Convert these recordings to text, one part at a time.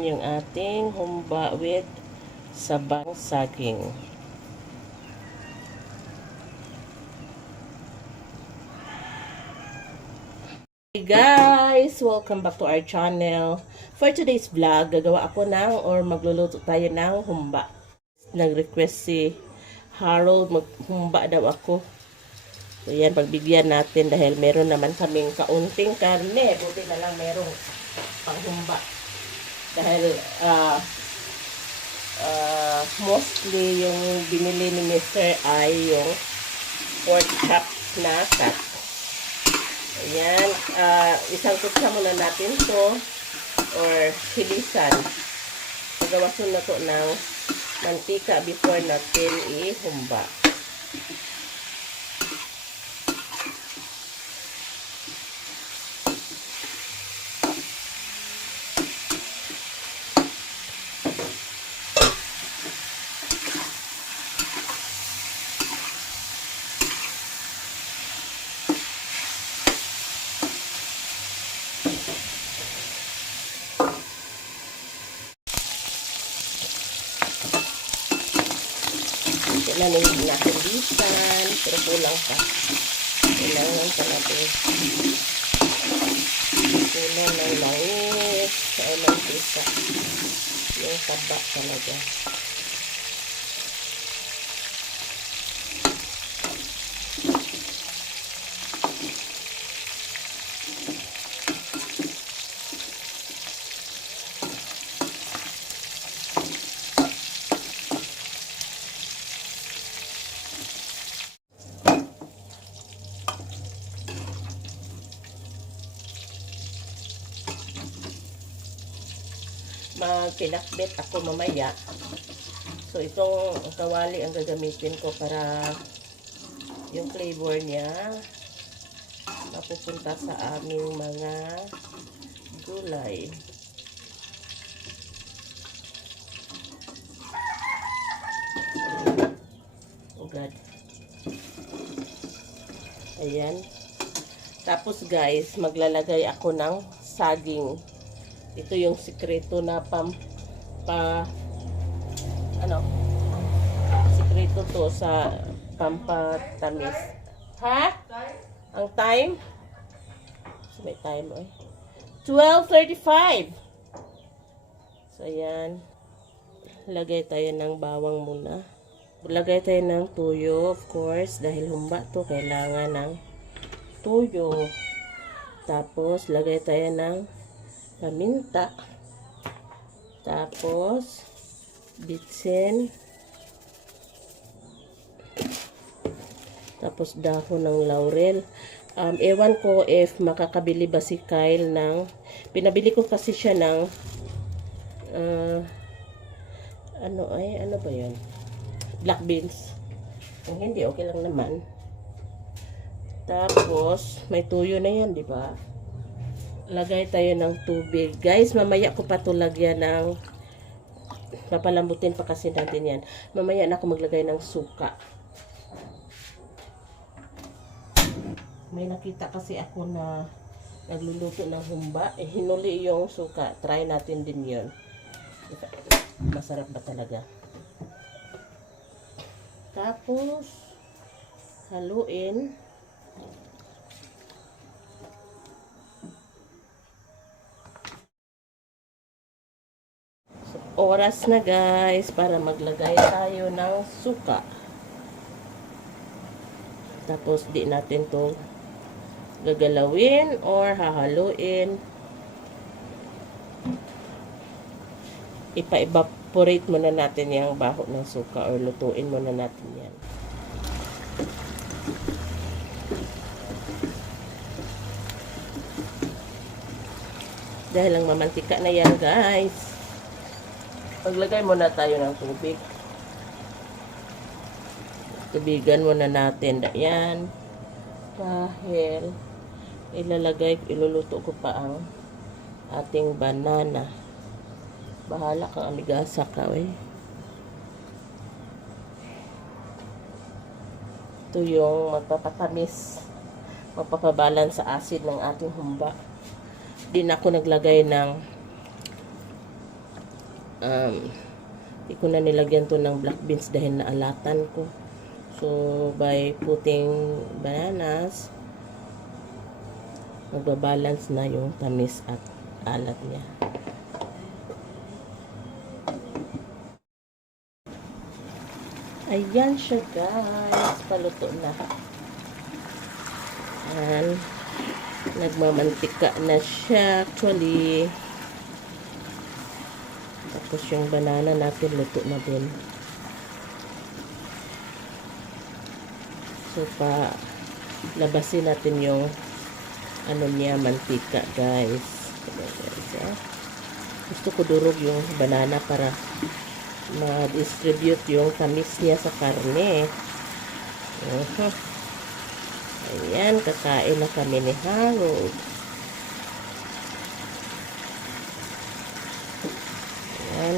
Yung ating humba with sabang saging. Hey guys! Welcome back to our channel. For today's vlog, gagawa ako magluluto tayo ng humba. Nag-request si Harold, maghumba daw ako. So yan, pagbigyan natin dahil meron naman kaming kaunting karne. Buti na lang merong panghumba. Dahil mostly yung binili ni Mr. ay yung pork chop na cut. Ayan, isang kutsa muna natin to or hilisan. Pagawason na to ng mantika before natin ihumba. Kailangan natin bisan, pero kulang pa. Kailangan pa natin kulang ng langis o ng pisa. Yung taba talaga. Magpinakbit ako mamaya. So itong kawali ang gagamitin ko para yung flavor niya mapupunta sa aming mga gulay. Oh God. Ayan. Tapos guys, maglalagay ako ng saging. Ito yung sikreto na sikreto to sa pampatamis. Ha? Ang time? So, may time, oy. 12:35. So, ayan. Lagay tayo ng bawang muna. Lagay tayo ng tuyo, of course. Dahil humba to, kailangan ng tuyo. Tapos, lagay tayo ng paminta, tapos bitsin, tapos dahon ng laurel. Ewan ko if makakabili ba si Kyle ng, pinabili ko kasi siya ng ano ba yun, black beans. Kung hindi, okay lang naman. Tapos may tuyo na yan, di ba? Lagay tayo ng tubig. Guys, mamaya ko pa ito lagyan ng, papalambutin pa kasi natin yan. Mamaya na ako maglagay ng suka. May nakita kasi ako na nagluluto ng humba. Hinuli yung suka. Try natin din yun. Masarap ba talaga? Tapos, haluin. Oras na guys para maglagay tayo ng suka. Tapos di natin to gagalawin or hahaluin. Ipa-evaporate muna natin yung baho ng suka or lutuin muna natin yan. Dahil lang mamantika na yan guys. Maglagay muna tayo ng tubig. Tubigan muna natin. Yan. Dahil iluluto ko pa ang ating banana. Bahala kang amigasa ka, eh. Ito yung magpapatamis, magpapabalance sa acid ng ating humba. Di na ako naglagay ng Hindi ko na nilagyan to ng black beans dahil naalatan ko. So, by putting bananas, magbabalance na yung tamis at alat niya. Ayan siya guys. Paluto na. Ayan. Nagmamantika na siya actually. Tapos yung banana natin luto na din. So labasin natin yung ano niya, mantika guys. Gusto ko durog yung banana para ma-distribute yung tamis niya sa karne. Ayan, kakain na kami ni Harold. Ayan,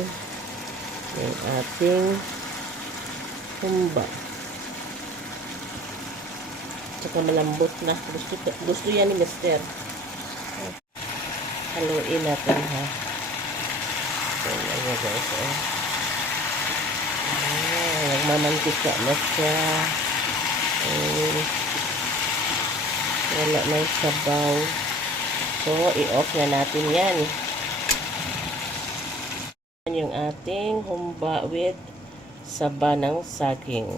yung ating humba. Tsaka malambot na. Gusto yan ni Mister. Haluin natin ha. Ayan nga guys. Nagmamantika na siya. Wala ng sabaw. So, i-off na natin yan. Yan yung ating humba with saba ng saging.